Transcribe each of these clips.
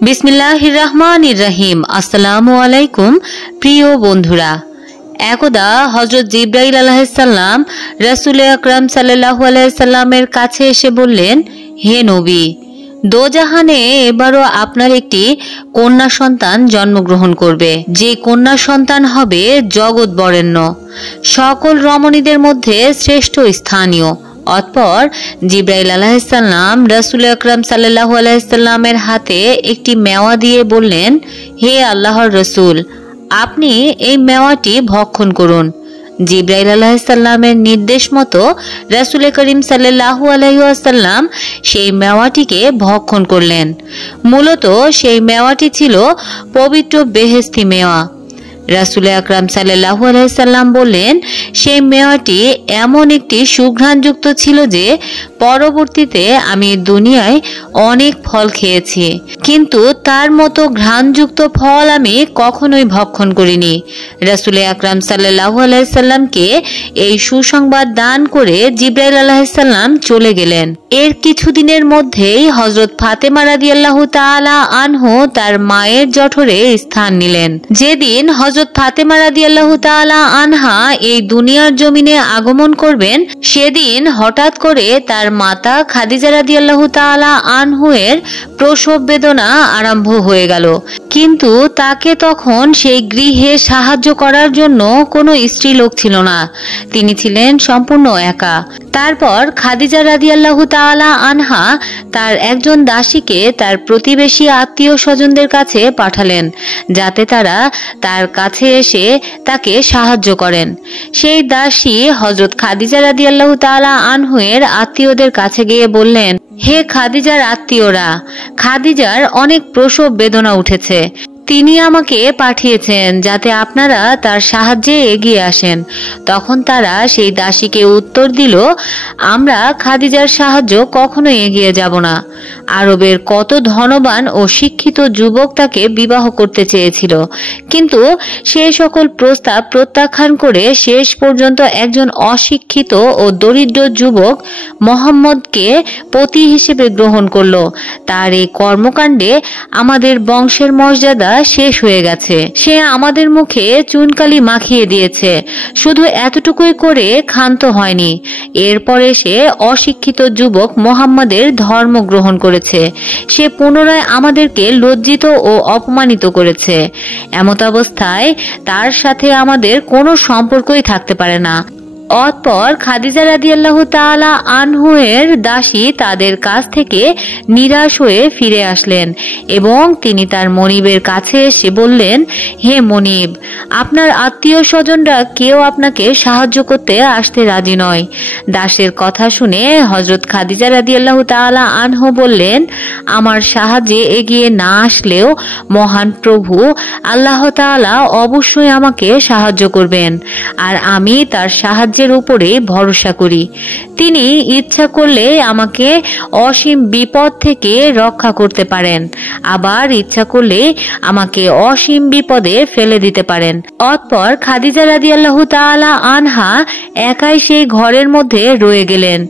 বিসমিল্লাহির রহমানির রহিম। আসসালামু আলাইকুম প্রিয় বন্ধুরা। একদা হযরত জিবরাইল আলাইহিস সালাম রাসূল আকরাম সাল্লাল্লাহু আলাইহি সাল্লামের কাছে এসে বললেন, হে নবী, দোজাহানে এবারও আপনার একটি কন্যা সন্তান জন্মগ্রহণ করবে। যে কন্যা সন্তান হবে জগৎ বরেণ্য, সকল রমণীদের মধ্যে শ্রেষ্ঠ স্থানীয়। অতঃপর জিবরাইল আলাইহিস সালাম রাসূল আকরাম সাল্লাল্লাহু আলাইহি সাল্লামের হাতে একটি মেওয়া দিয়ে বললেন, হে আল্লাহর রসুল, আপনি এই মেওয়াটি ভক্ষণ করুন। জিবরাইল আলাইহিস সালামের নির্দেশ মতো রাসূল করিম সাল্লাল্লাহু আলাইহি ওয়াসাল্লাম সেই মেওয়াটিকে ভক্ষণ করলেন। মূলত সেই মেওয়াটি ছিল পবিত্র বেহেশতি মেওয়া। রাসূল আকরাম সাল্লাল্লাহু আলাইহি সাল্লাম বললেন, সেই মেওয়াটি এমন একটি সুঘ্রাণযুক্ত ছিল যে পরবর্তীতে আমি দুনিয়ায় অনেক ফল খেয়েছি, কিন্তু তার মতো ঘ্রাণযুক্ত ফল আমি কখনোই ভক্ষণ করিনি। রাসূল আকরাম সাল্লাল্লাহু আলাইহি সাল্লামকে এই সুসংবাদ দান করে জিবরাইল আলাইহিস সালাম চলে গেলেন। এর কিছুদিনের মধ্যেই হযরত ফাতেমা রাদিয়াল্লাহু তাআলা আনহু তার মায়ের জঠরে স্থান নিলেন। যেদিন হযরত ফাতেমা রাদিয়াল্লাহু তাআলা আনহা এই দুনিয়ার জমিনে আগমন করবেন, সেদিন হঠাৎ করে তার মাতা খাদিজা রাদিয়াল্লাহু তাআলা আনহু এর প্রসব বেদনা আরম্ভ হয়ে গেল। কিন্তু তাকে তখন সেই গৃহে সাহায্য করার জন্য কোনো স্ত্রীলোক ছিল না, তিনি ছিলেন সম্পূর্ণ একা। তারপর খাদিজা রাদিয়াল্লাহু তাআলা আনহা তার একজন দাসীকে তার প্রতিবেশী আত্মীয় স্বজনদের কাছে পাঠালেন, যাতে তারা তার কাছে এসে তাকে সাহায্য করেন। সেই দাসী হযরত খাদিজা রাদিয়াল্লাহু তাআলা আনহু এর আত্মীয়দের কাছে গিয়ে বললেন, হে খাদিজার আত্মীয়রা, খাদিজার অনেক প্রসব বেদনা উঠেছে, তিনি আমাকে পাঠিয়েছেন যাতে আপনারা তার সাহায্যে এগিয়ে আসেন। তখন তারা সেই দাসীকে উত্তর দিল, আমরা খাদিজার সাহায্য কখনো এগিয়ে যাব না। আরবের কত ধনবান ও শিক্ষিত যুবক তাকে বিবাহ করতে চেয়েছিল, কিন্তু সে সকল প্রস্তাব প্রত্যাখ্যান করে শেষ পর্যন্ত একজন অশিক্ষিত ও দরিদ্র যুবক মোহাম্মদকে পতি হিসেবে গ্রহণ করল। তার এই কর্মকাণ্ডে আমাদের বংশের মর্যাদা শেষ হয়ে গেছে। সে আমাদের মুখে চুনকালি মাখিয়ে দিয়েছে, শুধু এতটুকুই করে ক্ষান্ত হয়নি। এরপরে সে অশিক্ষিত যুবক মোহাম্মদের ধর্ম গ্রহণ করেছে। সে পুনরায় আমাদেরকে লজ্জিত ও অপমানিত করেছে। এমতাবস্থায় তার সাথে আমাদের কোনো সম্পর্কই থাকতে পারে না। অতঃপর খাদিজা রাদিয়াল্লাহু তাআলা আনহু এর দাসী তাদের কাছ থেকে নিরাশ হয়ে ফিরে আসলেন এবং তিনি তার মনিবের কাছে এসে বললেন, হে মনিব, আপনার আত্মীয় স্বজনরা কেউ আপনাকে সাহায্য করতে আসতে রাজি নয়। দাসের কথা শুনে হযরত খাদিজা রাদিয়াল্লাহু তাআলা আনহু বললেন, আমার সাহায্যে এগিয়ে না আসলেও মহান প্রভু আল্লাহ তাআলা অবশ্যই আমাকে সাহায্য করবেন, আর আমি তার সাহায্যের উপরে ভরসা করি। তিনি ইচ্ছা করলে আমাকে অসীম বিপদ থেকে রক্ষা করতে পারেন, আবার ইচ্ছা করলে আমাকে অসীম বিপদে ফেলে দিতে পারেন। অতঃপর খাদিজা রাদিয়াল্লাহু তাআলা আনহা একাই সেই ঘরের মধ্যে রয়ে গেলেন।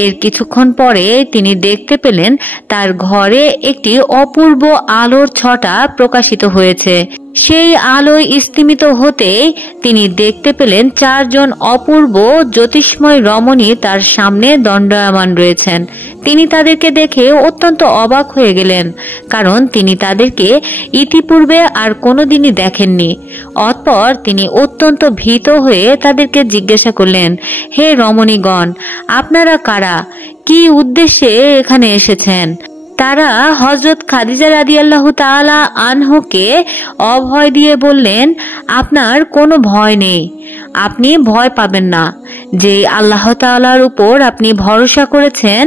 এর কিছুক্ষণ পরে তিনি দেখতে পেলেন তার ঘরে একটি অপূর্ব আলোর ছটা প্রকাশিত হয়েছে। সেই আলোয় স্তিমিত হতেই তিনি দেখতে পেলেন চারজন অপূর্ব জ্যোতিষ্ময় রমণী তার সামনে দণ্ডায়মান রয়েছেন। তিনি তাদেরকে দেখে অত্যন্ত অবাক হয়ে গেলেন, কারণ তিনি তাদেরকে ইতিপূর্বে আর কোনোদিনই দেখেননি। অতঃপর তিনি অত্যন্ত ভীত হয়ে তাদেরকে জিজ্ঞাসা করলেন, হে রমণীগণ, আপনারা কারা? কি উদ্দেশ্যে এখানে এসেছেন? তারা হযরত খাদিজা রাদিয়াল্লাহু তাআলা আনহুকে অভয় দিয়ে বললেন, আপনার কোনো ভয় নেই, আপনি ভয় পাবেন না। যে আল্লাহ তাআলার উপর আপনি ভরসা করেছেন,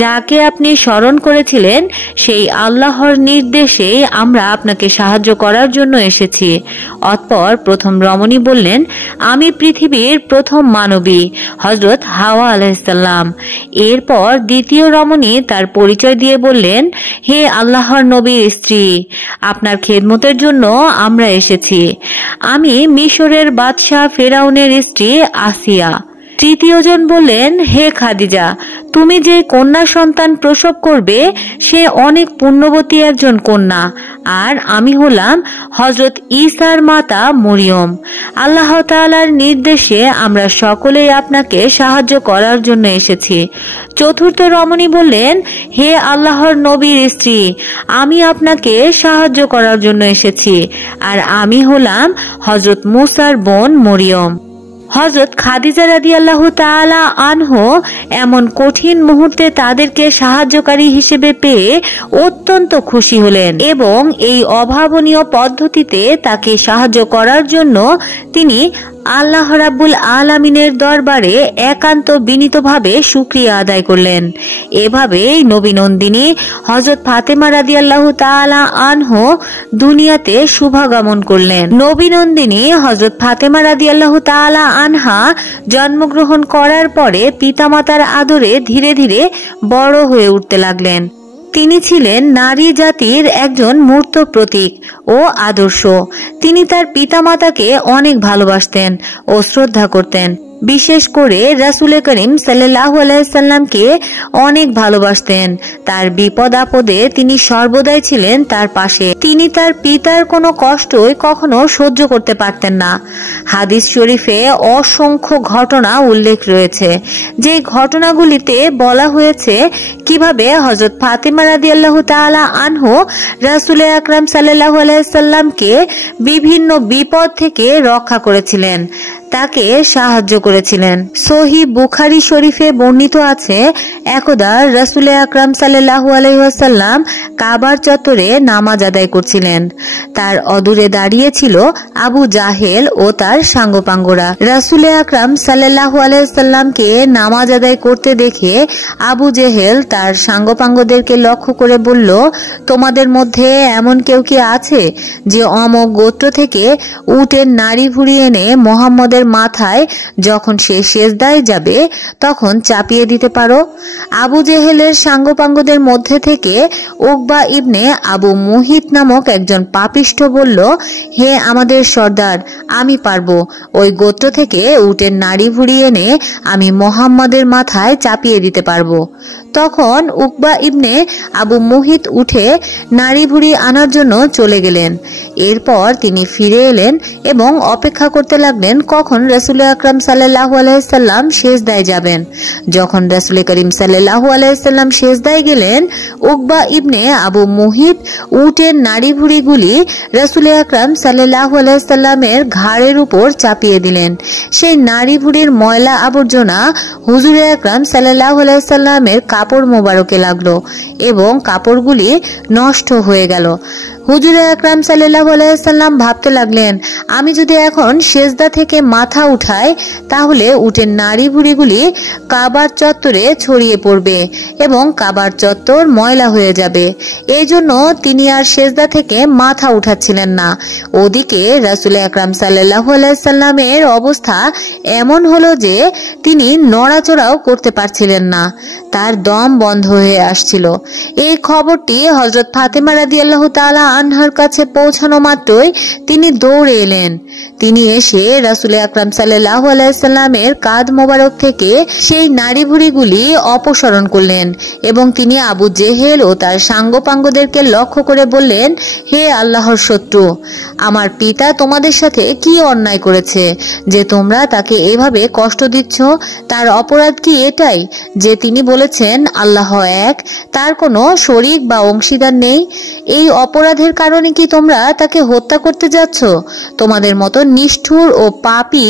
যাকে আপনি স্মরণ করেছিলেন, সেই আল্লাহর নির্দেশে আমরা আপনাকে সাহায্য করার জন্য এসেছি। অতঃপর প্রথম রমণী বললেন, আমি পৃথিবীর প্রথম মানবী হযরত হাওয়া আলাইহিস সালাম। এরপর দ্বিতীয় রমণী তার পরিচয় দিয়ে বললেন, হে আল্লাহর নবীর স্ত্রী, আপনার খেদমতের জন্য আমরা এসেছি। আমি মিশরের বাদশাহ ফেরাউনের স্ত্রী আসিয়া। তৃতীয়জন বললেন, হে খাদিজা, তুমি যে কন্যা সন্তান প্রসব করবে সে অনেক পুণ্যবতী একজন কন্যা, আর আমি হলাম হযরত ঈসার মাতা মরিয়ম। আল্লাহ তাআলার নির্দেশে আমরা সকলেই আপনাকে সাহায্য করার জন্য এসেছি। চতুর্থ রমণী বললেন, হে আল্লাহর নবীর স্ত্রী, আমি আপনাকে সাহায্য করার জন্য এসেছি, আর আমি হলাম হযরত মুসার বোন মরিয়ম। হযরত খাদিজা রাদিয়াল্লাহু তাআলা আনহু এমন কঠিন মুহূর্তে তাদেরকে সাহায্যকারী হিসেবে পেয়ে অত্যন্ত খুশি হলেন এবং এই অভাবনীয় পদ্ধতিতে তাকে সাহায্য করার জন্য তিনি আল্লাহ রাব্বুল আলামিনের দরবারে একান্ত বিনীতভাবে শুকরিয়া আদায় করলেন। এভাবেই নবীনন্দিনী হযরত ফাতেমা রাদিয়াল্লাহু তাআলা আনহু দুনিয়াতে শুভাগমন করলেন। নবীনন্দিনী হযরত ফাতেমা রাদিয়াল্লাহু তাআলা আনহা জন্মগ্রহণ করার পরে পিতামাতার আদরে ধীরে ধীরে বড় হয়ে উঠতে লাগলেন। তিনি ছিলেন নারী জাতির একজন মূর্ত প্রতীক ও আদর্শ। তিনি তার পিতামাতাকে অনেক ভালোবাসতেন ও শ্রদ্ধা করতেন। বিশেষ করে রাসূল করিম সাল্লাল্লাহু আলাইহি সাল্লামকে অনেক ভালোবাসতেন। তার বিপদ আপদে তিনি সর্বদাই ছিলেন তার পাশে। তিনি তার পিতার কোনো কষ্টই কখনো সহ্য করতে পারতেন না। হাদিস শরীফে অসংখ্য ঘটনা উল্লেখ রয়েছে, যে ঘটনাগুলিতে বলা হয়েছে কিভাবে হযরত ফাতেমা রাদিয়াল্লাহু তাআলা আনহু রাসূল আকরাম সাল্লাল্লাহু আলাইহি সাল্লামকে বিভিন্ন বিপদ থেকে রক্ষা করেছিলেন, তাকে সাহায্য করেছিলেন। সহিহ বুখারী শরীফে বর্ণিত আছে, একদা রাসূল আকরাম সাল্লাল্লাহু আলাইহি ওয়াসাল্লাম কাবার চত্বরে নামাজ আদায় করছিলেন। তার অদূরে দাঁড়িয়ে ছিল আবু জাহেল ও তার সাঙ্গপাঙ্গরা। রাসূল আকরাম সাল্লাল্লাহু আলাইহি ওয়াসাল্লামকে নামাজ আদায় করতে দেখে আবু জেহেল তার সাঙ্গপাঙ্গদেরকে লক্ষ্য করে বলল, তোমাদের মধ্যে এমন কেউ কি আছে যে অমক গোত্র থেকে উটের নাড়ি ভুড়ি এনে মুহাম্মদের মাথায় যখন সে সেজদায় যাবে তখন চাপিয়ে দিতে পারো? আবু জেহেলের সাঙ্গপাঙ্গদের মধ্যে থেকে উকবা ইবনে আবু মুহিত নামক একজন পাপিষ্ঠ বলল, হে আমাদের সর্দার, আমি পারবো। ওই গোত্র থেকে উটের নাড়ি ভুড়ি এনে আমি মুহাম্মদের মাথায় চাপিয়ে দিতে পারবো। তখন উকবা ইবনে আবু মুহিত উঠে নাড়ি ভুড়ি আনার জন্য চলে গেলেন। এরপর তিনি ফিরে এলেন এবং অপেক্ষা করতে লাগলেন কখন রাসূল আকরাম সাল্লাল্লাহু আলাইহি সাল্লাম সেজদায় যাবেন। যখন রাসূল করিম সাল্লাল্লাহু আলাইহি সাল্লাম সেজদায় গেলেন, উকবা ইবনে আবু মুহিত উটের নাড়ি ভুড়িগুলি রাসূল আকরাম সাল্লাল্লাহু আলাইহি সাল্লামের ঘাড়ের উপর চাপিয়ে দিলেন। সেই নাড়ি ভুড়ির ময়লা আবর্জনা হুজুর আকরাম সাল্লাল্লাহু আলাইহি সাল্লামের কাপড় মোবারকে লাগলো এবং কাপড়গুলি নষ্ট হয়ে গেল। হুজুর আকরাম সাল্লাল্লাহু আলাইহি সাল্লাম ভাবতে লাগলেন, আমি যদি এখন সেজদা থেকে মাথা উঠাই তাহলে উটের নাড়ি ভুড়িগুলি কাবার চত্বরে ছড়িয়ে পড়বে এবং কাবার চত্বর ময়লা হয়ে যাবে। এই জন্য তিনি আর সেজদা থেকে মাথা উঠাচ্ছিলেন না। ওদিকে রাসূল আকরাম সাল্লাল্লাহু আলাইহি সাল্লামের অবস্থা এমন হলো যে তিনি নড়াচড়াও করতে পারছিলেন না, তার দম বন্ধ হয়ে আসছিল। এই খবরটি হযরত ফাতেমা রাদিয়াল্লাহু তাআলা আনহার কাছে পৌঁছানো মাত্রই তিনি দৌড়ে এলেন। তিনি এসে রাসূল আকরাম সাল্লাল্লাহু আলাইহি সাল্লামের কাঁধ মোবারক থেকে সেই নাড়ি ভুড়িগুলি অপসারণ করলেন এবং তিনি আবু জেহেল ও তার সাঙ্গপাঙ্গদেরকে লক্ষ্য করে বললেন, হে আল্লাহর শত্রু, আমার পিতা তোমাদের সাথে কি অন্যায় করেছে যে তোমরা তাকে এভাবে কষ্ট দিচ্ছ? তার অপরাধ কি এটাই যে তিনি বলেছেন আল্লাহ এক, তার কোনো শরীক বা অংশীদার নেই? এই অপরাধের কারণে কি তোমরা তাকে হত্যা করতে যাচ্ছ? তোমাদের মতো নিষ্ঠুর ও পাপী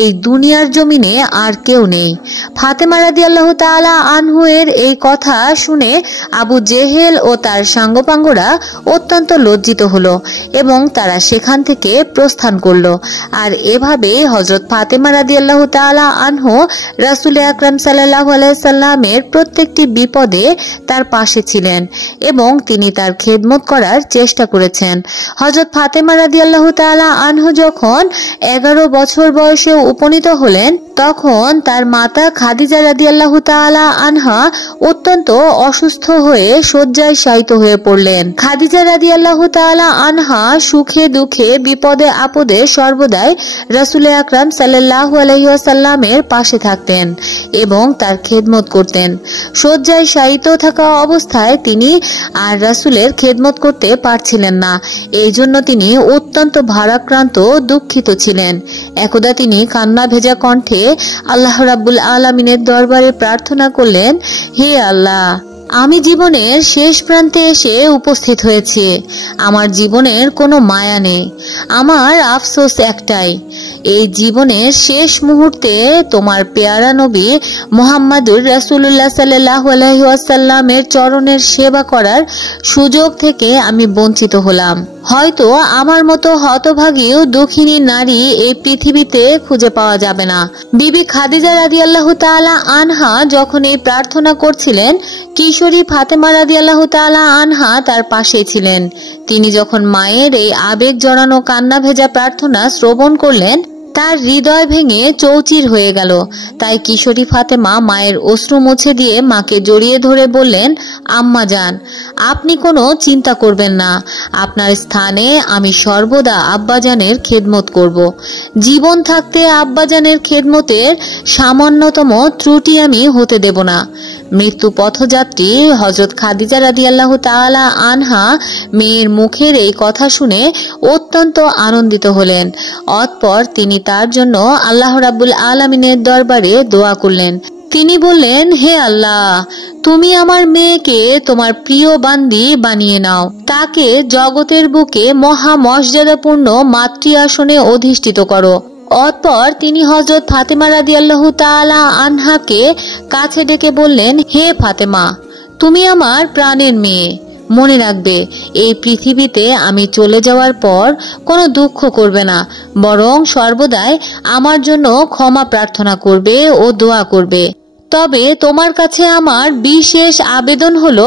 এই দুনিয়ার জমিনে আর কেউ নেই। ফাতেমা রাদিয়াল্লাহু তাআলা আনহু এর এই কথা শুনে আবু জেহেল ও তার সাঙ্গপাঙ্গরা অত্যন্ত লজ্জিত হলো এবং তারা সেখান থেকে প্রস্থান করলো। আর এভাবে হযরত ফাতেমা রাদিয়াল্লাহু তাআলা আনহু রাসূল আকরাম সাল্লাল্লাহু আলাইহি সাল্লামের প্রত্যেক প্রত্যেকটি বিপদে তার পাশে ছিলেন এবং তিনি তার খেদমত করার চেষ্টা করেছেন। হযরত ফাতেমা রাদিয়াল্লাহু তাআলা আনহু যখন 11 বছর বয়সে উপনীত হলেন তখন তার মাতা খাদিজা রাদিয়াল্লাহু তাআলা আনহা অত্যন্ত অসুস্থ হয়ে শয্যায় শায়িত হয়ে পড়লেন। খাদিজা রাদিয়াল্লাহু তাআলা আনহা সুখে দুঃখে বিপদে আপদে সর্বদাই রাসূল আকরাম সাল্লাল্লাহু আলাইহি ওয়াসাল্লামের পাশে থাকতেন এবং তার খেদমত করতেন। শয্যায় শায়িত থাকা অবস্থায় তিনি আর রাসূলের খেদমত করতে পারছিলেন না। এই জন্য তিনি অত্যন্ত ভারাক্রান্ত দুঃখিত ছিলেন। একদা তিনি কান্না ভেজা কণ্ঠে আল্লাহ রাব্বুল আলামিনের দরবারে প্রার্থনা করলেন, হে আল্লাহ, আমি জীবনের শেষ প্রান্তে এসে উপস্থিত হয়েছি। আমার জীবনের কোনো মায়া নেই। আমার আফসোস একটাই, এই জীবনের শেষ মুহূর্তে তোমার পেয়ারা নবী মুহাম্মাদুর রাসূলুল্লাহ সাল্লাল্লাহু আলাইহি ওয়াসাল্লামের চরণের সেবা করার সুযোগ থেকে আমি বঞ্চিত হলাম। হয়তো আমার মতো হতভাগী ও দুঃখিনী নারী এই পৃথিবীতে খুঁজে পাওয়া যাবে না। বিবি খাদিজা রাদিয়াল্লাহু তাআলা আনহা যখন এই প্রার্থনা করছিলেন, কিশোরী ফাতেমা রাদিয়াল্লাহু তাআলা আনহা তার পাশে ছিলেন। তিনি যখন মায়ের এই আবেগ জড়ানো কান্না ভেজা প্রার্থনা শ্রবণ করলেন তার হৃদয় ভেঙে চৌচির হয়ে গেল। তাই কিশোরী ফাতেমা মায়ের অশ্রু মুছে দিয়ে মাকে জড়িয়ে ধরে বললেন, আম্মা জান, আপনি কোনো চিন্তা করবেন না। আপনার স্থানে আমি সর্বদা আব্বাজানের খেদমত করব। জীবন থাকতে আব্বাজানের খেদমতের সামান্যতম ত্রুটি আমি হতে দেব না। মৃত্যু পথযাত্রী হযরত খাদিজা রাদিয়াল্লাহু তাআলা আনহা মেয়ের মুখের এই কথা শুনে অত্যন্ত আনন্দিত হলেন। অতঃপর তিনি তার জন্য আল্লাহ রাব্বুল আলামিনের দরবারে দোয়া করলেন। তিনি বললেন, হে আল্লাহ, তুমি আমার মেয়েকে তোমার প্রিয় বান্দি বানিয়ে নাও। তাকে জগতের বুকে মহা মর্যাদাপূর্ণ মাতৃ আসনে অধিষ্ঠিত করো। অতঃপর তিনি হযরত ফাতেমা রাদিয়াল্লাহু তাআলা আনহাকে কাছে ডেকে বললেন, হে ফাতেমা, তুমি আমার প্রাণের মেয়ে। মনে রাখবে, এই পৃথিবীতে আমি চলে যাওয়ার পর কোনো দুঃখ করবে না, বরং সর্বদাই আমার জন্য ক্ষমা প্রার্থনা করবে ও দোয়া করবে। তবে তোমার কাছে আমার বিশেষ আবেদন হলো,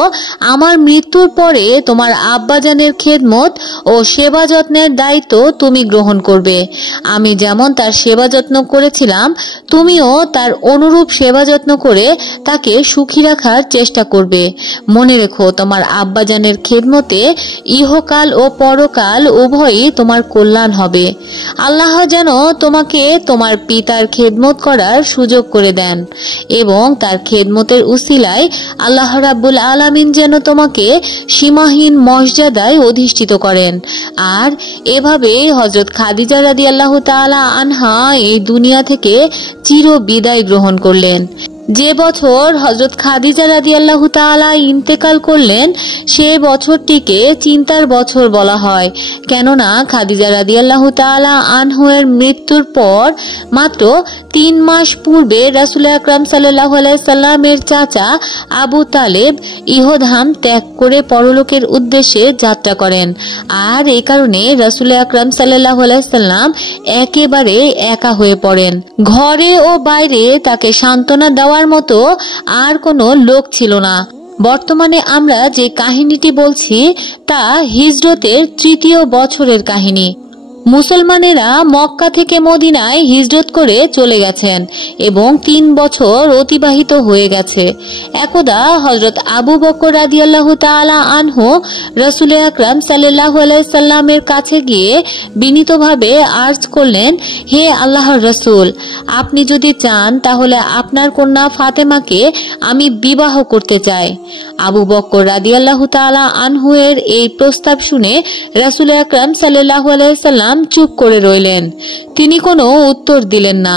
আমার মৃত্যুর পরে তোমার আব্বাজানের খেদমত ও সেবা যত্নের দায়িত্ব তুমি গ্রহণ করবে। আমি যেমন তার সেবা যত্ন করেছিলাম, তুমিও তার অনুরূপ সেবা যত্ন করে তাকে সুখী রাখার চেষ্টা করবে। মনে রেখো, তোমার আব্বাজানের খেদমতে ইহকাল ও পরকাল উভয়ই তোমার কল্যাণ হবে। আল্লাহ যেন তোমাকে তোমার পিতার খেদমত করার সুযোগ করে দেন এবং তার খেদমতের উসিলায় আল্লাহ রাব্বুল আলামিন যেন তোমাকে সীমাহীন মর্যাদায় অধিষ্ঠিত করেন। আর এভাবে হযরত খাদিজা রাদিয়াল্লাহু তাআলা আনহা এই দুনিয়া থেকে চির বিদায় গ্রহণ করলেন। যে বছর হযরত খাদিজা রাদিয়াল্লাহু তাআলা ইন্তেকাল করলেন সে বছরটিকে চিন্তার বছর বলা হয়। কেননা খাদিজা রাদিয়াল্লাহু তাআলা আনহুয়ের মৃত্যুর পর মাত্র 3 মাস পূর্বে রাসূল আকরাম সাল্লাল্লাহু আলাইহি সাল্লামের চাচা আবু তালেব ইহধাম ত্যাগ করে পরলোকের উদ্দেশ্যে যাত্রা করেন। আর এই কারণে রাসূল আকরাম সাল্লাল্লাহু আলাইহি সাল্লাম একেবারে একা হয়ে পড়েন। ঘরে ও বাইরে তাকে সান্ত্বনা দেওয়ার মতো আর কোনো লোক ছিল না। বর্তমানে আমরা যে কাহিনীটি বলছি তা হিজরতের 3য় বছরের কাহিনী। মুসলমানেরা মক্কা থেকে মদিনায় হিজরত করে চলে গেছেন এবং 3 বছর অতিবাহিত হয়ে গেছে। একদা হযরত আবু বকর রাদিয়াল্লাহু তাআলা আনহু রাসূল আকরাম সাল্লাল্লাহু আলাইহি সাল্লামের কাছে গিয়ে বিনীতভাবে আর্জ করলেন, হে আল্লাহর রাসূল, আপনি যদি চান তাহলে আপনার কন্যা ফাতেমাকে আমি বিবাহ করতে চাই। আবু বকর রাদিয়াল্লাহু তাআলা আনহু এর এই প্রস্তাব শুনে রাসূল আকরাম সাল্লাল্লাহু আলাইহি সাল্লাম চুপ করে রইলেন। তিনি কোনো উত্তর দিলেন না।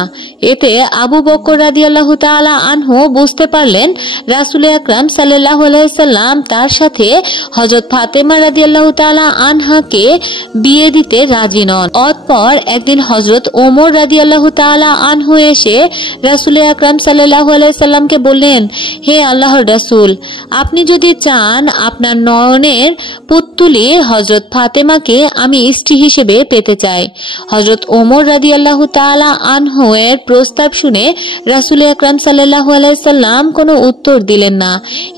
এতে আবু বকর রাদিয়াল্লাহু তাআলা আনহু বুঝতে পারলেন রাসূল আকরাম সাল্লাল্লাহু আলাইহি সাল্লাম তার সাথে হযরত ফাতেমা রাদিয়াল্লাহু তাআলা আনহাকে বিয়ে দিতে রাজি নন। অতঃপর একদিন হযরত ওমর রাদিয়াল্লাহু তাআলা আনহু এসে রাসূল আকরাম সাল্লাল্লাহু আলাইহি সাল্লামকে বললেন, হে আল্লাহর রাসূল, আপনি যদি চান আপনার নয়নের পুত্তুলি হযরত ফাতেমাকে আমি স্ত্রী হিসেবে পেতে যেতে চায়। হযরত ওমর রাদিয়াল্লাহু তাআলা আনহু এর প্রস্তাব শুনে রাসূল আকরাম সাল্লাল্লাহু আলাইহি সাল্লাম কোনো উত্তর দিলেন না।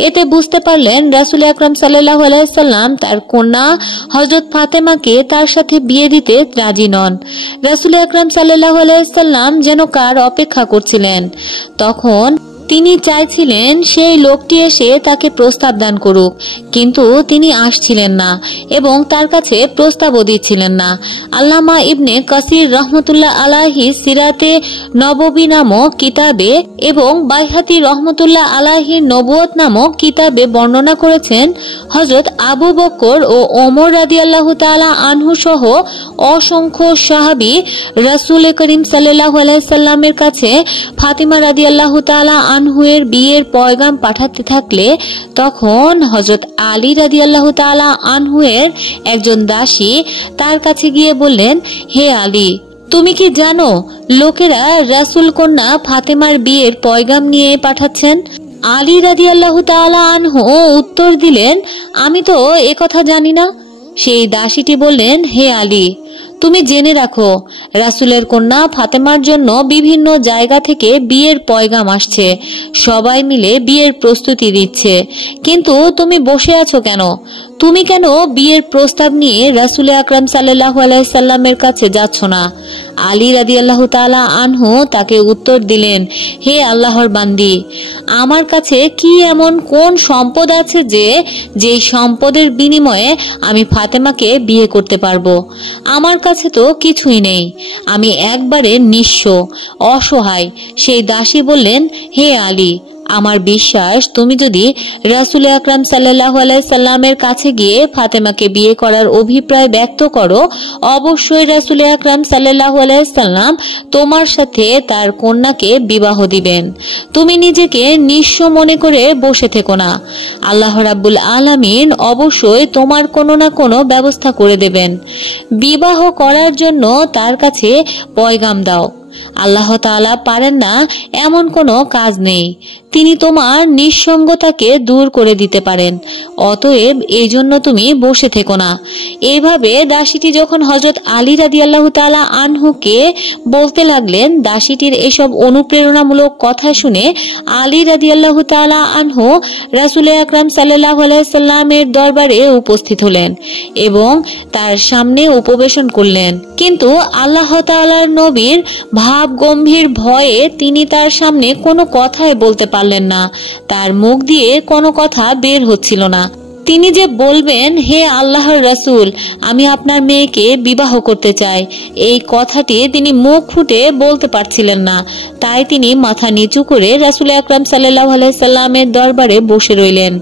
এতে বুঝতে পারলেন রাসূল আকরাম সাল্লাল্লাহু আলাইহি সাল্লাম তার কন্যা হযরত ফাতেমাকে তার সাথে বিয়ে দিতে রাজি নন। রাসূল আকরাম সাল্লাল্লাহু আলাইহি সাল্লাম যেন কার অপেক্ষা করছিলেন। তখন তিনি চাইছিলেন সেই লোকটি এসে তাকে প্রস্তাব দান করুক, কিন্তু তিনি আসছিলেন না এবং তার কাছে প্রস্তাবও দিচ্ছিলেন না। আল্লামা ইবনে কাসির রহমতুল্লাহ আলাইহি সিরাতে নববী নামক কিতাবে এবং বাইহাতি রহমতুল্লাহ আলাইহির নবুয়ত নামক কিতাবে বর্ণনা করেছেন, হযরত আবু বকর ও ওমর রাদিয়াল্লাহু তাআলা আনহু সহ অসংখ্য সাহাবী রাসূল করিম সাল্লাল্লাহু আলাইহি সাল্লামের কাছে ফাতিমা রাদিয়াল্লাহু তাআলা আনহুয়ের বিয়ের পয়গাম পাঠাতে থাকলে তখন হযরত আলী রাদিয়াল্লাহু তাআলা আনহুয়ের একজন দাসী তার কাছে গিয়ে বললেন, হে আলী, তুমি কি জানো লোকেরা রাসূল কন্যা ফাতেমার বিয়ের পয়গাম নিয়ে পাঠাচ্ছেন? আলী রাদিয়াল্লাহু তাআলা আনহু উত্তর দিলেন, আমি তো একথা জানি না। সেই দাসীটি বললেন, হে আলী, তুমি জেনে রাখো রাসূলের কন্যা ফাতেমার জন্য বিভিন্ন জায়গা থেকে বিয়ের পয়গাম আসছে, সবাই মিলে বিয়ের প্রস্তুতি দিচ্ছে, কিন্তু তুমি বসে আছো কেন? তুমি কেন বিয়ের প্রস্তাব নিয়ে রাসূল আকরাম সাল্লাল্লাহু আলাইহি সাল্লামের কাছে যাচ্ছ না? আলী রাদিয়াল্লাহু তাআলা আনহু তাকে উত্তর দিলেন, হে আল্লাহর বান্দি, আমার কাছে কি এমন কোন সম্পদ আছে যে সম্পদের বিনিময়ে আমি ফাতেমাকে বিয়ে করতে পারবো? আমার কাছে তো কিছুই নেই, আমি একবারে নিঃস্ব অসহায়। সেই দাসী বললেন, হে আলী, আমার বিশ্বাস তুমি যদি রাসূল আকরাম সাল্লাল্লাহু আলাইহি সাল্লামের কাছে গিয়ে ফাতেমাকে বিয়ে করার অভিপ্রায় ব্যক্ত করো, অবশ্যই রাসূল আকরাম সাল্লাল্লাহু আলাইহি সাল্লাম তোমার সাথে তার কন্যাকে বিবাহ দিবেন। তুমি নিজেকে নিঃস্ব মনে করে বসে থেকো না, আল্লাহ রাব্বুল আলামিন অবশ্যই তোমার কোনো না কোনো ব্যবস্থা করে দেবেন। বিবাহ করার জন্য তার কাছে পয়গাম দাও। আল্লাহ তাআলা পারেন না এমন কোনো কাজ নেই, তিনি তোমার নিঃসঙ্গতাকে দূর করে দিতে পারেন, অতএব এই জন্য তুমি বসে থেকো না। এইভাবে দাসীটি যখন হযরত আলী রাদিয়াল্লাহু তাআলা আনহুকে বলতে লাগলেন, দাসীটির এসব অনুপ্রেরণামূলক কথা শুনে আলী রাদিয়াল্লাহু তাআলা আনহু রাসূল আকরাম সাল্লাল্লাহু আলাইহি সাল্লামের দরবারে উপস্থিত হলেন এবং তার সামনে উপবেশন করলেন। কিন্তু আল্লাহ তাআলার নবীর ভাব গম্ভীর ভয়ে তিনি তার সামনে কোনো কথাই বলতে পারলেন না, তার মুখ দিয়ে কোনো কথা বের হচ্ছিল না। তিনি যে বলবেন, হে আল্লাহর রাসূল, আমি আপনার মেয়েকে বিবাহ করতে চাই, এই কথাটি তিনি মুখ ফুটে বলতে পারছিলেন না। তাই তিনি মাথা নিচু করে রাসূল আকরাম সাল্লাল্লাহু আলাইহি সাল্লামের দরবারে বসে রইলেন।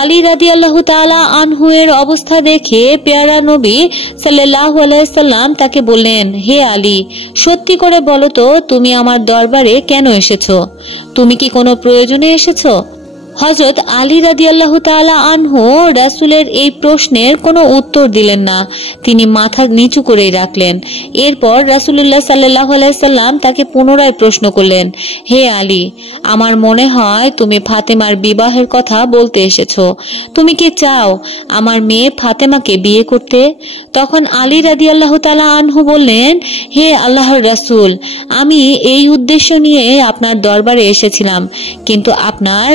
আলী রাদিয়াল্লাহু তাআলা আনহু এর অবস্থা দেখে পেয়ারা নবী সাল্লাল্লাহু আলাইহি সাল্লাম তাকে বললেন, হে আলী, সত্যি করে বলো তো তুমি আমার দরবারে কেন এসেছো? তুমি কি কোনো প্রয়োজনে এসেছো? হযরত আলী রাদিয়াল্লাহু তাআলা আনহু রাসূলের এই প্রশ্নের কোনো উত্তর দিলেন না, তিনি মাথা নিচু করেই রাখলেন। এরপর রাসূলুল্লাহ সাল্লাল্লাহু আলাইহি সাল্লাম তাকে পুনরায় প্রশ্ন করলেন, হে আলী, আমার মনে হয় তুমি ফাতেমার বিবাহের কথা বলতে এসেছো। তুমি কি চাও আমার মেয়ে ফাতেমাকে বিয়ে করতে? তখন আলী রাদিয়াল্লাহু তাআলা আনহু বললেন, হে আল্লাহর রাসূল, আমি এই উদ্দেশ্য নিয়ে আপনার দরবারে এসেছিলাম, কিন্তু আপনার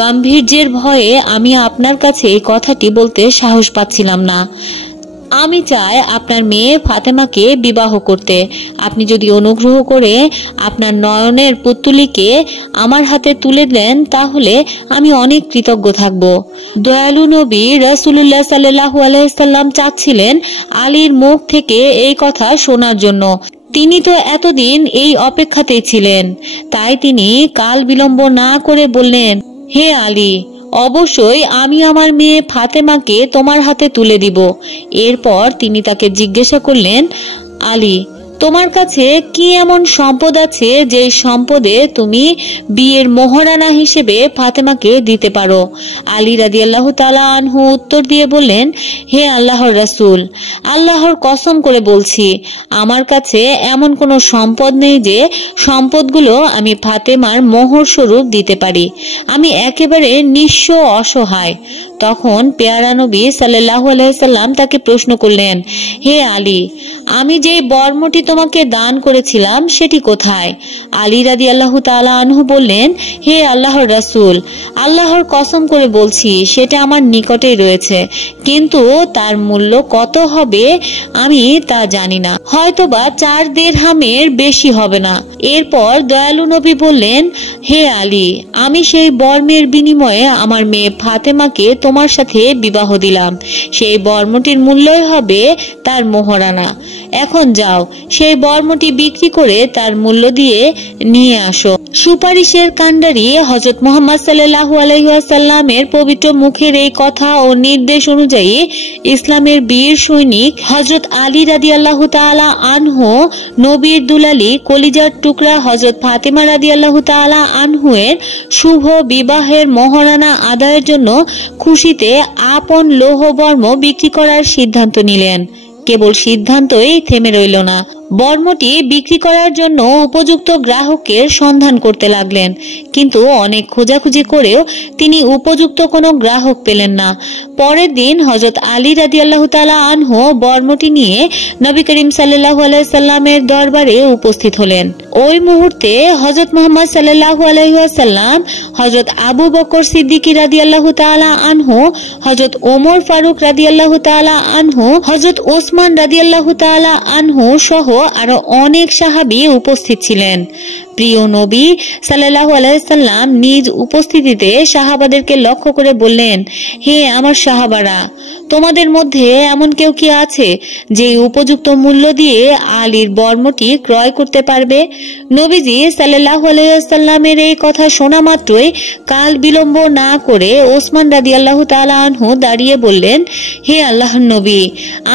গাম্ভীর্যের ভয়ে আমি আপনার কাছে এই কথাটি বলতে সাহস পাচ্ছিলাম না। আমি চাই আপনার মেয়ে ফাতেমাকে বিবাহ করতে। আপনি যদি অনুগ্রহ করে আপনার নয়নের পুত্তলিকে আমার হাতে তুলে দেন তাহলে আমি অনেক কৃতজ্ঞ থাকব। দয়ালু নবী রাসূলুল্লাহ সাল্লাল্লাহু আলাইহি সাল্লাম চাচ্ছিলেন আলীর মুখ থেকে এই কথা শোনার জন্য। তিনি তো এতদিন এই অপেক্ষাতেই ছিলেন। তাই তিনি কাল বিলম্ব না করে বললেন, হে আলী, অবশ্যই আমি আমার মেয়ে ফাতেমাকে তোমার হাতে তুলে দিব। এরপর তিনি তাকে জিজ্ঞাসা করলেন, আলী, তোমার কাছে কি এমন সম্পদ আছে যে সম্পদে তুমি বিয়ের মোহরানা হিসেবে ফাতেমাকে দিতে পারো? আলী রাদিয়াল্লাহু তাআলা আনহু উত্তর দিয়ে বললেন, হে আল্লাহর রাসূল, আল্লাহর কসম করে বলছি, আমার কাছে এমন কোনো সম্পদ নেই যে সম্পদগুলো আমি ফাতেমার মোহর স্বরূপ দিতে পারি। আমি একেবারে নিঃস্ব, অসহায়। তখন পেয়ারা নবী সাল্লাল্লাহু আলাইহি সাল্লাম তাকে প্রশ্ন করলেন, হে আলী, আমি যে বর্মটি তোমাকে দান করেছিলাম সেটি কোথায়? আলী রাদিয়াল্লাহু তাআলা আনহু বললেন, হে আল্লাহর রাসূল, আল্লাহর কসম করে বলছি সেটা আমার নিকটেই রয়েছে, কিন্তু তার মূল্য কত হবে আমি তা জানি না, হয়তোবা 4 দিরহামের বেশি হবে না। এরপর দয়ালু নবী বললেন, হে আলী, আমি সেই বর্মের বিনিময়ে আমার মেয়ে ফাতেমাকে তোমার সাথে বিবাহ দিলাম। সেই বর্মটির মূল্যই হবে তার মোহরানা। এখন যাও, সেই বর্মটি বিক্রি করে তার মূল্য দিয়ে নিয়ে আসো। সুপারিশের কাণ্ডারি হযরত মুহাম্মদ সাল্লাল্লাহু আলাইহি ওয়াসাল্লামের পবিত্র মুখের এই কথা ও নির্দেশ অনুযায়ী ইসলামের বীর সৈনিক হযরত আলী রাদিয়াল্লাহু তাআলা আনহু, নবীর দুলালী কলিজার টুকরা হযরত ফাতেমা রাদিয়াল্লাহু তাআলা আনহু এর শুভ বিবাহের মোহরানা আদায়ের জন্য খুশিতে আপন লৌহবর্ম বিক্রি করার সিদ্ধান্ত নিলেন। কেবল সিদ্ধান্তই থেমে রইল না, বর্মটি বিক্রি করার জন্য উপযুক্ত গ্রাহকের সন্ধান করতে লাগলেন। কিন্তু অনেক খোঁজাখুঁজি করেও তিনি উপযুক্ত কোনো গ্রাহক পেলেন না। পরের দিন হযরত আলী রাদিয়াল্লাহু তাআলা আনহু বর্মটি নিয়ে নবী করিম সাল্লাল্লাহু আলাইহি সাল্লামের দরবারে উপস্থিত হলেন। ওই মুহূর্তে হযরত মুহাম্মদ সাল্লাল্লাহু আলাইহি ওয়াসাল্লাম, হযরত আবু বকর সিদ্দিক রাদিয়াল্লাহু তাআলা আনহু, হযরত ওমর ফারুক রাদিয়াল্লাহু তাআলা আনহু, হযরত ওসমান রাদিয়াল্লাহু তাআলা আনহু সহ আরো অনেক সাহাবী উপস্থিত ছিলেন। প্রিয় নবী সাল্লাল্লাহু আলাইহি সাল্লাম নিজ উপস্থিতিতে সাহাবাদেরকে লক্ষ্য করে বললেন, হে আমার সাহাবারা, তোমাদের মধ্যে এমন কেউ কি আছে যে উপযুক্ত মূল্য দিয়ে আলীর বর্মটি ক্রয় করতে পারবে? নবীজি সাল্লাল্লাহু আলাইহি সাল্লামের এই কথা শোনা মাত্রই কাল বিলম্ব না করে ওসমান রাদিয়াল্লাহু তাআলা আনহু দাঁড়িয়ে বললেন, হে আল্লাহর নবী,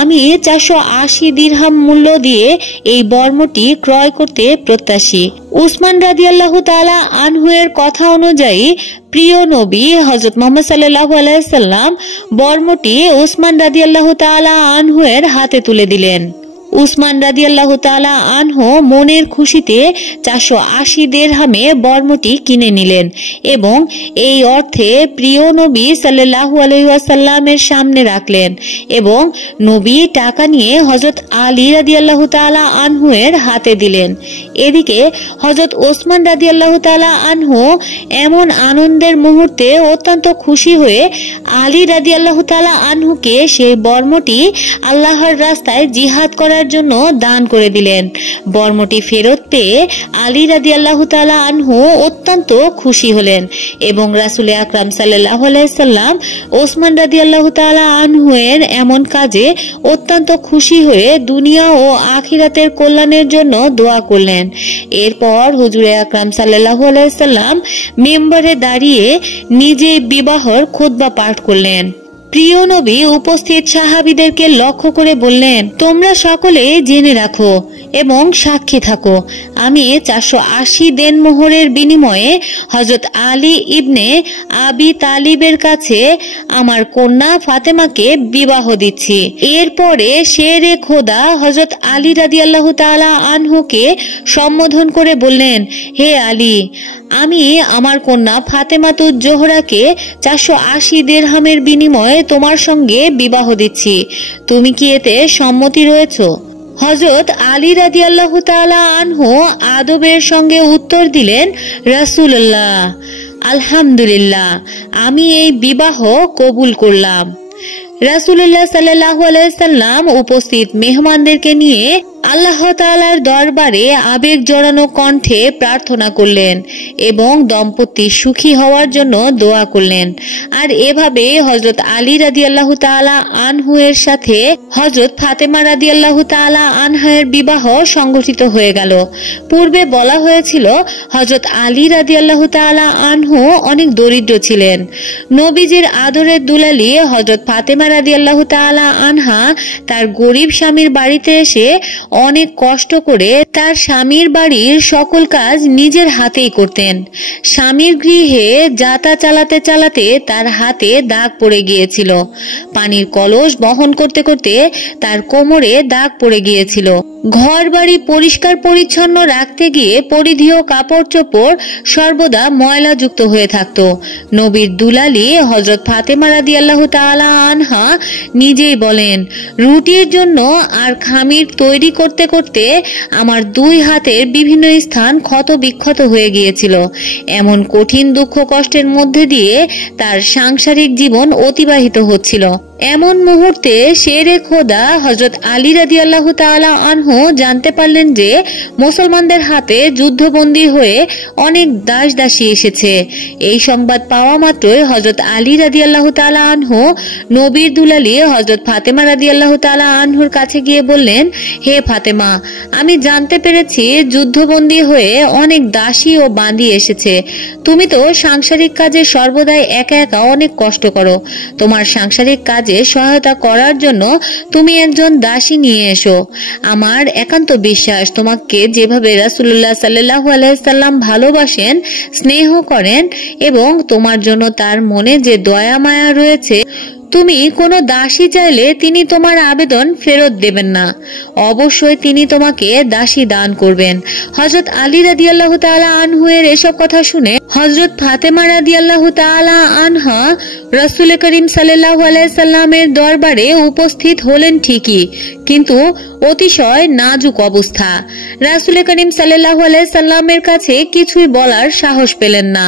আমি 480 দিরহাম মূল্য দিয়ে এই বর্মটি ক্রয় করতে প্রত্যাশী। উসমান রাদিয়াল্লাহু তাআলা আনহু এর কথা অনুযায়ী প্রিয় নবী হযরত মুহাম্মদ সাল্লাল্লাহু আলাইহি সাল্লাম বর্মটি উসমান রাদিয়াল্লাহু তাআলা আনহু এর হাতে তুলে দিলেন। উসমান রাদিয়াল্লাহু তাআলা আনহু মনের খুশিতে 480 দিরহামে বর্মটি কিনে নিলেন এবং এই অর্থে প্রিয় নবী সাল্লাল্লাহু আলাইহি ওয়াসাল্লামের সামনে রাখলেন এবং নবী টাকা নিয়ে হযরত আলী রাদিয়াল্লাহু তাআলা আনহু এর হাতে দিলেন। এদিকে হযরত ওসমান রাদিয়াল্লাহু তাআলা আনহু এমন আনন্দের মুহূর্তে অত্যন্ত খুশি হয়ে আলী রাদিয়াল্লাহু তাআলা আনহুকে সেই বর্মটি আল্লাহর রাস্তায় জিহাদ করার জন্য দান করে দিলেন। বর্মটি ফেরত পেয়ে আলী রাদিয়াল্লাহু তাআলা আনহু অত্যন্ত খুশি হলেন এবং রাসূল আকরাম সাল্লাল্লাহু আলাইহি সাল্লাম ওসমান রাদিয়াল্লাহু তাআলা আনহু এর এমন কাজে অত্যন্ত খুশি হয়ে দুনিয়া ও আখিরাতের কল্যাণের জন্য দোয়া করলেন। এরপর হুজুর আকরাম সাল্লাল্লাহু আলাইহি সাল্লাম মিম্বরে দাঁড়িয়ে নিজে বিবাহর খুতবা পাঠ করলেন। প্রিয় নবী উপস্থিত সাহাবীদেরকে লক্ষ্য করে বললেন, তোমরা সকলে জেনে রাখো এবং সাক্ষী থাকো, আমি 480 দেনমোহরের বিনিময়ে হযরত আলী ইবনে আবি তালিবের কাছে আমার কন্যা ফাতেমাকে বিবাহ দিচ্ছি। এরপরে শেরে খোদা হযরত আলী রাদিয়াল্লাহু তাআলা আনহুকে সম্বোধন করে বললেন, হে আলী, আমি আমার কন্যা ফাতেমাতুজ জোহরাকে 480 দিরহামের বিনিময়ে তোমার সঙ্গে বিবাহ দিচ্ছি। তুমি কি এতে সম্মতি রয়েছো? হযরত আলী রাদিয়াল্লাহু তাআলা আনহু আদবের সঙ্গে উত্তর দিলেন, রাসূলুল্লাহ, আলহামদুলিল্লাহ, আমি এই বিবাহ কবুল করলাম। রাসূলুল্লাহ সাল্লাল্লাহু আলাইহি সাল্লাম উপস্থিত মেহমানদেরকে নিয়ে আল্লাহ তাআলার দরবারে আবেগ জড়ানো কণ্ঠে প্রার্থনা করলেন এবং দম্পতি সুখী হওয়ার জন্য দোয়া করলেন। আর এভাবে হযরত আলী রাদিয়াল্লাহু তাআলা আনহু এর সাথে হযরত ফাতেমা রাদিয়াল্লাহু তাআলা আনহা এর বিবাহ সংগঠিত হয়ে গেল। পূর্বে বলা হয়েছিল হযরত আলী রাদিয়াল্লাহু তাআলা আনহু অনেক দরিদ্র ছিলেন। নবীজির আদরের দুলালী হযরত ফাতেমা রাদিয়াল্লাহু তাআলা আনহা তার গরিব স্বামীর বাড়িতে এসে অনেক কষ্ট করে তার স্বামীর বাড়ির সকল কাজ নিজের হাতেই করতেন। স্বামীর গৃহে যাতা চালাতে চালাতে তার হাতে দাগ পড়ে গিয়েছিল। পানির কলস বহন করতে করতে তার কোমরে দাগ পড়ে গিয়েছিল। ঘর বাড়ি পরিষ্কার পরিচ্ছন্ন রাখতে গিয়ে পরিধেয় কাপড় চোপড় সর্বদা ময়লাযুক্ত হয়ে থাকত। নবীর দুলালি হযরত ফাতেমা রাদিয়াল্লাহু তাআলা আনহা নিজেই বলেন, রুটির জন্য আর খামির তৈরি করতে করতে আমার দুই হাতের বিভিন্ন স্থান ক্ষত বিক্ষত হয়ে গিয়েছিল। এমন কঠিন দুঃখ কষ্টের মধ্যে দিয়ে তার সাংসারিক জীবন অতিবাহিত হচ্ছিল। এমন মুহূর্তে শেরে খোদা হযরত আলী রাদিয়াল্লাহু তাআলা আনহু জানতে পারলেন যে মুসলমানদের হাতে যুদ্ধবন্দী হয়ে অনেক দাস দাসী এসেছে। এই সংবাদ পাওয়া মাত্রই হযরত আলী রাদিয়াল্লাহু তাআলা আনহু নবীর দুলালি হযরত ফাতেমা রাদিয়াল্লাহু তাআলা আনহুর কাছে গিয়ে বললেন, হে ফাতেমা, আমি জানতে পেরেছি যুদ্ধবন্দী হয়ে অনেক দাসী ও বান্দী এসেছে। তুমি তো সাংসারিক কাজে সর্বদাই একা একা অনেক কষ্ট করো। তোমার সাংসারিক কাজে সহায়তা করার জন্য তুমি একজন দাসী নিয়ে এসো। আমার একান্ত বিশ্বাস তোমাকে যেভাবে রাসূলুল্লাহ সাল্লাল্লাহু আলাইহি সাল্লাম ভালোবাসেন, স্নেহ করেন এবং তোমার জন্য তার মনে যে দয়া মায়া রয়েছে, তুমি কোনো দাসী চাইলে তিনি তোমার আবেদন ফেরত দেবেন না। অবশ্যই তিনি তোমাকে দাসী দান করবেন। হযরত আলী রাদিয়াল্লাহু তাআলা আনহু এর এসব কথা শুনে হযরত ফাতেমা রাদিয়াল্লাহু তাআলা আনহা রাসূল করিম সাল্লাল্লাহু আলাইহি সাল্লামের দরবারে উপস্থিত হলেন ঠিকই, কিন্তু অতিশয় নাজুক অবস্থা। রাসূল করিম সাল্লাল্লাহু আলাইহি সাল্লামের কাছে কিছুই বলার সাহস পেলেন না।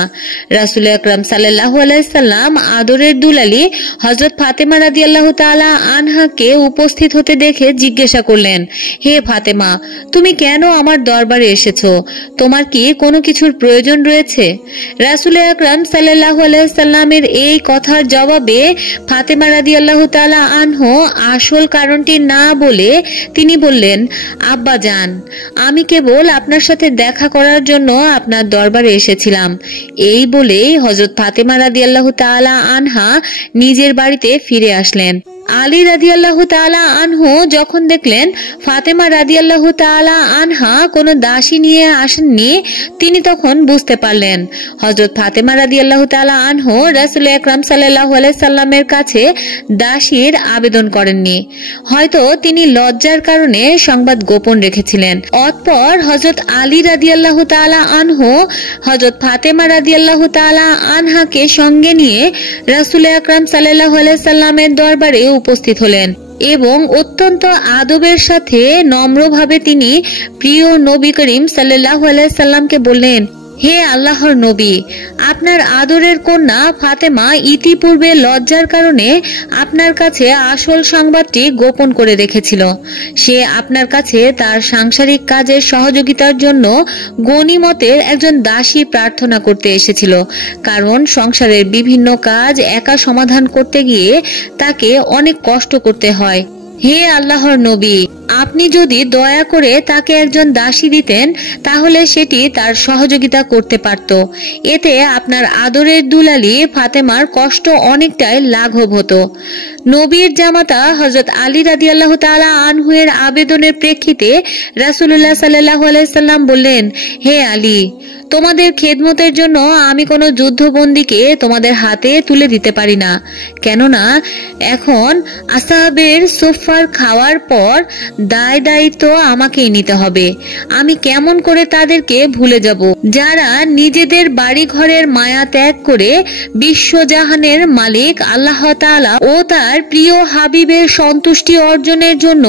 রাসূল আকরাম সাল্লাল্লাহু আলাইহি সাল্লাম আদরের দুলালি হযরত ফাতেমা রাদিয়াল্লাহু তাআলা আনহাকে উপস্থিত হতে দেখে জিজ্ঞাসা করলেন, হে ফাতেমা, তুমি কেন আমার দরবারে এসেছো? তোমার কি কোনো কিছুর প্রয়োজন রয়েছে? রাসূল আকরাম সাল্লাল্লাহু আলাইহি সাল্লামের এই কথার জবাবে ফাতেমা রাদিয়াল্লাহু তাআলা আনহু আসল কারণটি না বলে তিনি বললেন, আব্বা জান, আমি কেবল আপনার সাথে দেখা করার জন্য আপনার দরবারে এসেছিলাম। এই বলেই হযরত ফাতেমা রাদিয়াল্লাহু তাআলা আনহা নিজের বাড়িতে ফিরে আসলেন। আলী রাদিয়াল্লাহু তাআলা আনহু যখন দেখলেন ফাতেমা রাদিয়াল্লাহু তাআলা আনহা কোনো দাসী নিয়ে আসেননি, তিনি তখন বুঝতে পারলেন হযরত ফাতেমা রাদিয়াল্লাহু তাআলা আনহু রাসূল আকরাম সাল্লাল্লাহু আলাইহি সাল্লামের কাছে দাসীর আবেদন করেননি। হয়তো তিনি লজ্জার কারণে সংবাদ গোপন রেখেছিলেন। অতঃপর হযরত আলী রাদিয়াল্লাহু তাআলা আনহু হযরত ফাতেমা রাদিয়াল্লাহু তাআলা আনহাকে সঙ্গে নিয়ে রাসূল আকরাম সাল্লাল্লাহু আলাইহি সাল্লামের দরবারে উপস্থিত হলেন এবং অত্যন্ত আদবের সাথে নম্রভাবে তিনি প্রিয় নবী করিম সাল্লাল্লাহু আলাইহি সাল্লামকে বললেন, হে আল্লাহর নবী, আপনার আদরের কন্যা ফাতেমা ইতিপূর্বে লজ্জার কারণে আপনার কাছে আসল সংবাদটি গোপন করে রেখেছিল। সে আপনার কাছে তার সাংসারিক কাজের সহযোগিতার জন্য গনিমতের একজন দাসী প্রার্থনা করতে এসেছিল, কারণ সংসারের বিভিন্ন কাজ একা সমাধান করতে গিয়ে তাকে অনেক কষ্ট করতে হয়। হে আল্লাহর নবী, আপনি যদি দয়া করে তাকে একজন দাসী দিতেন তাহলে সেটি তার সহযোগিতা করতে পারত। এতে আপনার আদরের দুলালি ফাতেমার কষ্ট অনেকটাই লাঘব হতো। নবীর জামাতা হযরত আলী রাদিয়াল্লাহু তাআলা আনহু এর আবেদনের প্রেক্ষিতে রাসূলুল্লাহ সাল্লাল্লাহু আলাইহি সাল্লাম বললেন, হে আলী, তোমাদের খেদমতের জন্য আমি কোনো যুদ্ধবন্দীকে তোমাদের হাতে তুলে দিতে পারি না, কেননা এখন আসহাবের সুফফার খাওয়ার পর দায় দায়িত্ব আমাকেই নিতে হবে। আমি কেমন করে তাদেরকে ভুলে যাব, যারা নিজেদের বাড়ি ঘরের মায়া ত্যাগ করে বিশ্বজাহানের মালিক আল্লাহ তাআলা ও তার প্রিয় হাবিবের সন্তুষ্টি অর্জনের জন্য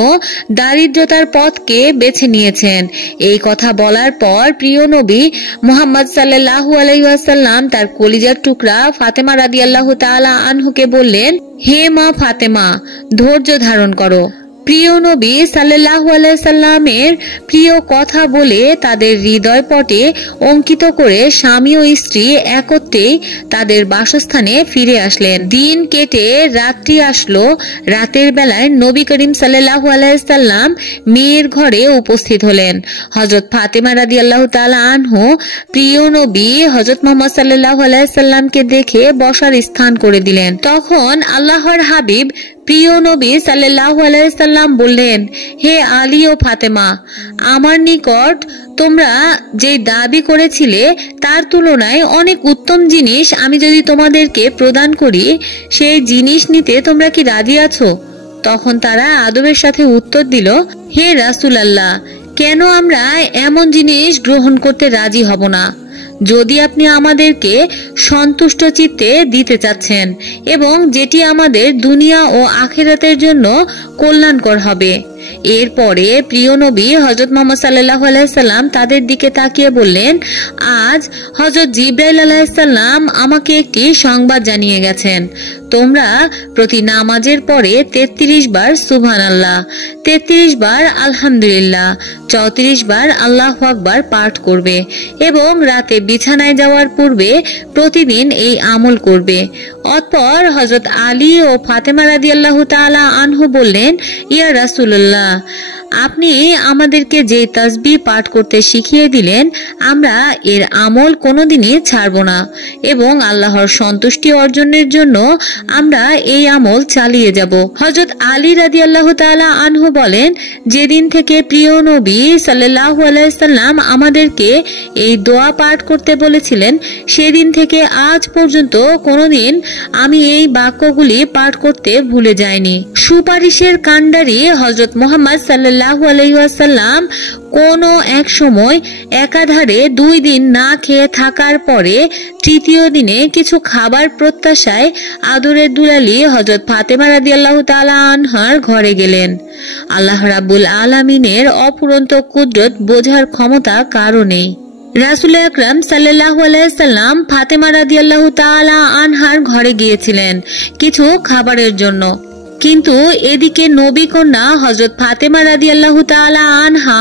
দারিদ্রতার পথকে বেছে নিয়েছেন। এই কথা বলার পর প্রিয় নবী মুহাম্মদ সাল্লাল্লাহু আলাইহি ওয়াসাল্লাম তার কলিজার টুকরা ফাতেমা রাদিয়াল্লাহু তাআলা আনহুকে বললেন, হে মা ফাতেমা, ধৈর্য ধারণ করো। প্রিয় নবী সাল্লাল্লাহু আলাইহি সাল্লামের প্রিয় কথা বলে তাদের হৃদয় পটে অঙ্কিত করে স্বামী ও স্ত্রী একত্রেই তাদের বাসস্থানে ফিরে আসলেন। দিন কেটে রাত্রি আসলো। রাতের বেলায় নবী করিম সাল্লাল্লাহু আলাইহি সাল্লাম মেয়ের ঘরে উপস্থিত হলেন। হযরত ফাতেমা রাদিয়াল্লাহু তাআলা আনহু প্রিয় নবী হযরত মুহাম্মদ সাল্লাল্লাহু আলাইহি সাল্লামকে দেখে বসার স্থান করে দিলেন। তখন আল্লাহর হাবিব প্রিয় নবী সাল্লাল্লাহু আলাইহি সাল্লাম বললেন, হে আলী ও ফাতেমা, আমার নিকট তোমরা যে দাবি করেছিলে তার তুলনায় অনেক উত্তম জিনিস আমি যদি তোমাদেরকে প্রদান করি, সেই জিনিস নিতে তোমরা কি রাজি আছো? তখন তারা আদবের সাথে উত্তর দিল, হে রাসূলুল্লাহ, কেন আমরা এমন জিনিস গ্রহণ করতে রাজি হব না, যদি আপনি আমাদেরকে সন্তুষ্ট চিত্তে দিতে চাচ্ছেন এবং যেটি আমাদের দুনিয়া ও আখিরাতের জন্য কল্যাণকর হবে। এরপরে প্রিয় নবী হযরত মুহাম্মদ সাল্লাল্লাহু আলাইহি সাল্লাম তাদের দিকে তাকিয়ে বললেন, আজ হযরত জিবরাইল আলাইহিস সালাম আমাকে একটি সংবাদ জানিয়ে গেছেন। তোমরা প্রতি নামাজের পরে 33 বার সুবহানাল্লাহ, 33 বার আলহামদুলিল্লাহ, 34 বার আল্লাহু আকবার পাঠ করবে এবং রাতে বিছানায় যাওয়ার পূর্বে প্রতিদিন এই আমল করবে। অতঃপর হযরত আলী ও ফাতেমা রাদিয়াল্লাহু তাআলা আনহু বললেন, ইয়া রাসূলুল্লাহ, আপনি আমাদেরকে যে তাসবিহ পাঠ করতে শিখিয়ে দিলেন, আমরা এর আমল কোনোদিনই ছাড়ব না এবং আল্লাহর সন্তুষ্টি অর্জনের জন্য আমরা এই আমল চালিয়ে যাব। হযরত আলী রাদিয়াল্লাহু তাআলা আনহু বলেন, যেদিন থেকে প্রিয় নবী সাল্লাল্লাহু আলাইহি সাল্লাম আমাদেরকে এই দোয়া পাঠ করতে বলেছিলেন, সেদিন থেকে আজ পর্যন্ত কোনোদিন আমি এই বাক্যগুলি পাঠ করতে ভুলে যাইনি। সুপারিশের কাণ্ডারি হযরত মুহাম্মদ সাল্লাল্লাহু আলাইহি ওয়াসাল্লাম কোনো এক সময় একাধারে 2 দিন না খেয়ে থাকার পরে তৃতীয় দিনে কিছু খাবার প্রত্যাশায় আদরের দুলালি হযরত ফাতেমা রাদিয়াল্লাহু তাআলা আনহার ঘরে গেলেন। আল্লাহ রাব্বুল আলামিনের অফুরন্ত কুদরত বোঝার ক্ষমতা কারো নেই। রাসূল আকরাম সাল্লাল্লাহু আলাইহি সাল্লাম ফাতেমা রাদিয়াল্লাহু তাআলা আনহার ঘরে গিয়েছিলেন কিছু খাবারের জন্য, কিন্তু এদিকে নবী কন্যা হযরত ফাতেমা রাদিয়াল্লাহু তাআলা আনহা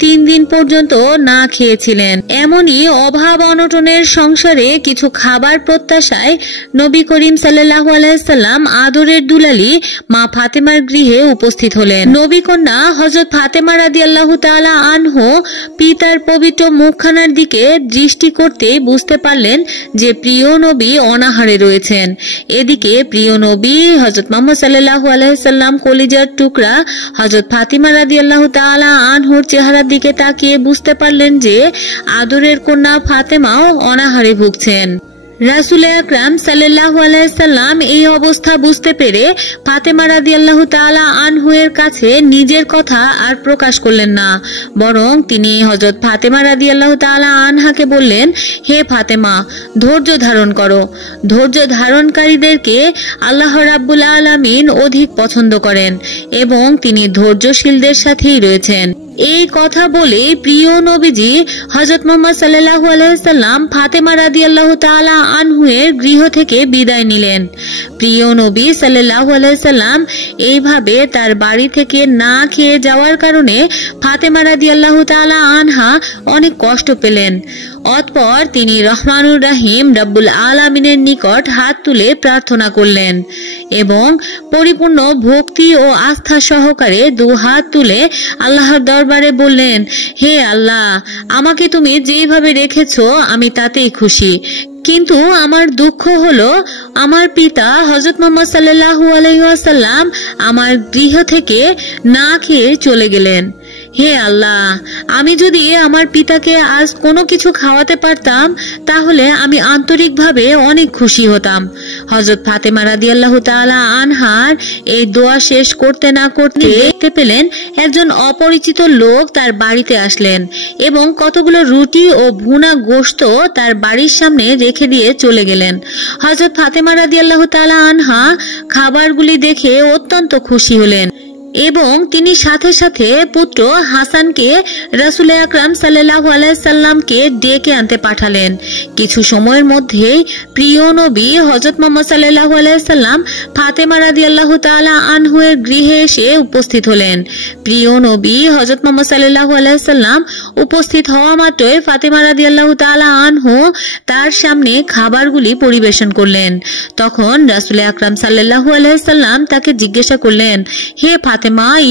3 দিন পর্যন্ত না খেয়েছিলেন। এমনই অভাব অনটনের সংসারে কিছু খাবার প্রত্যাশায় নবী করিম সাল্লাল্লাহু আলাইহি সাল্লাম আদরের দুলালি মা ফাতেমার গৃহে উপস্থিত হলেন। নবী কন্যা হযরত ফাতেমা রাদিয়াল্লাহু তাআলা আনহু পিতার পবিত্র মুখখানার দিকে দৃষ্টি করতেই বুঝতে পারলেন যে প্রিয় নবী অনাহারে রয়েছেন। এদিকে প্রিয় নবী হযরত মুহাম্মদ সাল্লাল্লাহু আলাইহি সাল্লাম কলিজার টুকরা হযরত ফাতিমা রাদিয়াল্লাহু তাআলা আনহুর চেহারার দিকে তাকিয়ে বুঝতে পারলেন যে আদরের কন্যা ফাতেমাও অনাহারে ভুগছেন। রাসূল আকরাম সাল্লাল্লাহু আলাইহি সাল্লাম এই অবস্থা বুঝতে পেরে ফাতেমা রাদিয়াল্লাহু তাআলা আনহু এর কাছে নিজের কথা আর প্রকাশ করলেন না, বরং তিনি হযরত ফাতেমা রাদিয়াল্লাহু তাআলা আনহাকে বললেন, হে ফাতেমা, ধৈর্য ধারণ করো। ধৈর্য ধারণকারীদেরকে আল্লাহ রাব্বুল আলামিন অধিক পছন্দ করেন এবং তিনি ধৈর্যশীলদের সাথেই রয়েছেন। এই কথা বলে প্রিয় নবীজি হযরত মুহাম্মদ সাল্লাল্লাহু আলাইহি সাল্লাম ফাতেমা রাদিয়াল্লাহু তাআলা আনহু এর গৃহ থেকে বিদায় নিলেন। প্রিয় নবী সাল্লাল্লাহু আলাইহি সাল্লাম এইভাবে তার বাড়ি থেকে না খেয়ে যাওয়ার কারণে ফাতেমা রাদিয়াল্লাহু তাআলা আনহা অনেক কষ্ট পেলেন। অতঃপর তিনি রহমানুর রহিম রব্বুল আলামিনের নিকট হাত তুলে প্রার্থনা করলেন এবং পরিপূর্ণ ভক্তি ও আস্থা সহকারে 2 হাত তুলে আল্লাহর দরবারে বললেন, হে আল্লাহ, আমাকে তুমি যেভাবে রেখেছো আমি তাতেই খুশি, কিন্তু আমার দুঃখ হলো আমার পিতা হযরত মুহাম্মদ সাল্লাল্লাহু আলাইহি ওয়াসাল্লাম আমার গৃহ থেকে না খেয়ে চলে গেলেন। হে আল্লাহ, আমি যদি আমার পিতাকে আজ কোনো কিছু খাওয়াতে পারতাম তাহলে আমি আন্তরিকভাবে অনেক খুশি হতাম। হযরত ফাতেমা রাদিয়াল্লাহু তাআলা আনহার এই দোয়া শেষ করতে না করতে দেখতে পেলেন একজন অপরিচিত লোক তার বাড়িতে আসলেন এবং কতগুলো রুটি ও ভুনা গোশত তার বাড়ির সামনে রেখে দিয়ে চলে গেলেন। হযরত ফাতেমা রাদিয়াল্লাহু তাআলা আনহা খাবারগুলি দেখে অত্যন্ত খুশি হলেন এবং তিনি সাথে সাথে পুত্র হাসানকে রাসূল আকরাম সাল্লাল্লাহু আলাইহি সাল্লামকে ডেকে আনতে পাঠালেন। কিছু সময়ের মধ্যেই প্রিয় নবী হযরত মুহাম্মদ সাল্লাল্লাহু আলাইহি সাল্লাম ফাতেমা রাদিয়াল্লাহু তাআলা আনহু এর গৃহে এসে উপস্থিত হলেন। প্রিয় নবী হযরত মুহাম্মদ সাল্লাল্লাহু আলাইহি সাল্লাম উপস্থিত হওয়া মাত্রই ফাতেমা রাদিয়াল্লাহু তাআলা আনহু তার সামনে খাবারগুলি পরিবেশন করলেন। তখন রাসূল আকরাম সাল্লাল্লাহু আলাইহি সাল্লাম তাকে জিজ্ঞাসা করলেন, হে ফাতেমা,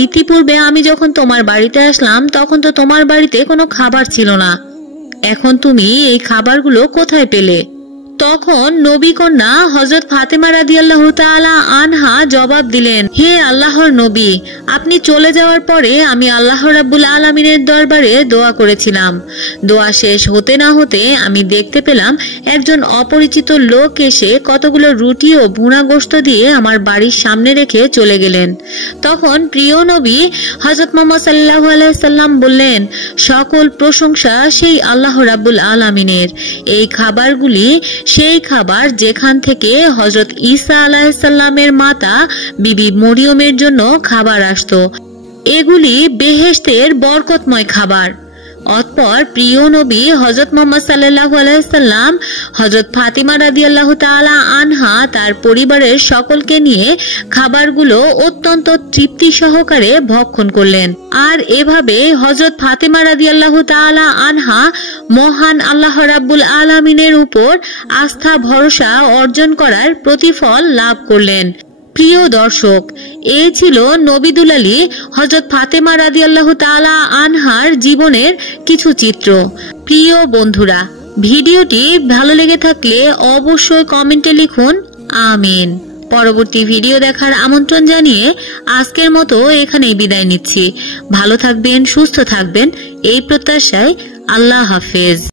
ইতিপূর্বে আমি যখন তোমার বাড়িতে আসলাম তখন তো তোমার বাড়িতে কোনো খাবার ছিল না, এখন তুমি এই খাবারগুলো কোথায় পেলে? তখন নবী কন্যা হযরত ফাতেমা রাদিয়াল্লাহু তাআলা আনহা জবাব দিলেন, হে আল্লাহর নবী, আপনি চলে যাওয়ার পরে আমি আল্লাহ রাব্বুল আলামিনের দরবারে দোয়া করেছিলাম। দোয়া শেষ হতে না হতে আমি দেখতে পেলাম একজন অপরিচিত লোক এসে কতগুলো রুটি ও ভুনা গোশত দিয়ে আমার বাড়ির সামনে রেখে চলে গেলেন। তখন প্রিয় নবী হযরত মুহাম্মদ সাল্লাল্লাহু আলাইহি সাল্লাম বললেন, সকল প্রশংসা সেই আল্লাহ রাব্বুল আলামিনের। এই খাবারগুলি সেই খাবার যেখান থেকে হযরত ঈসা আলাইহিস সালামের মাতা বিবি মরিয়মের জন্য খাবার আসতো। এগুলি বেহেশতের বরকতময় খাবার। অতঃপর প্রিয় নবী হযরত মুহাম্মদ সাল্লাল্লাহু আলাইহি সাল্লাম হযরত ফাতিমা রাদিয়াল্লাহু তাআলা আনহা তার পরিবারের সকলকে নিয়ে খাবারগুলো অত্যন্ত তৃপ্তি সহকারে ভক্ষণ করলেন। আর এভাবে হযরত ফাতিমা রাদিয়াল্লাহু তাআলা আনহা মহান আল্লাহ রাব্বুল আলামিনের উপর আস্থা ভরসা অর্জন করার প্রতিফল লাভ করলেন। প্রিয় দর্শক, এই ছিল নবী দুলালী হযরত ফাতেমা রাদিয়াল্লাহু তাআলা আনহার জীবনের কিছু চিত্র। প্রিয় বন্ধুরা, ভিডিওটি ভালো লেগে থাকলে অবশ্যই কমেন্টে লিখুন আমিন। পরবর্তী ভিডিও দেখার আমন্ত্রণ জানিয়ে আজকের মতো এখানেই বিদায় নিচ্ছি। ভালো থাকবেন, সুস্থ থাকবেন এই প্রত্যাশায়। আল্লাহ হাফেজ।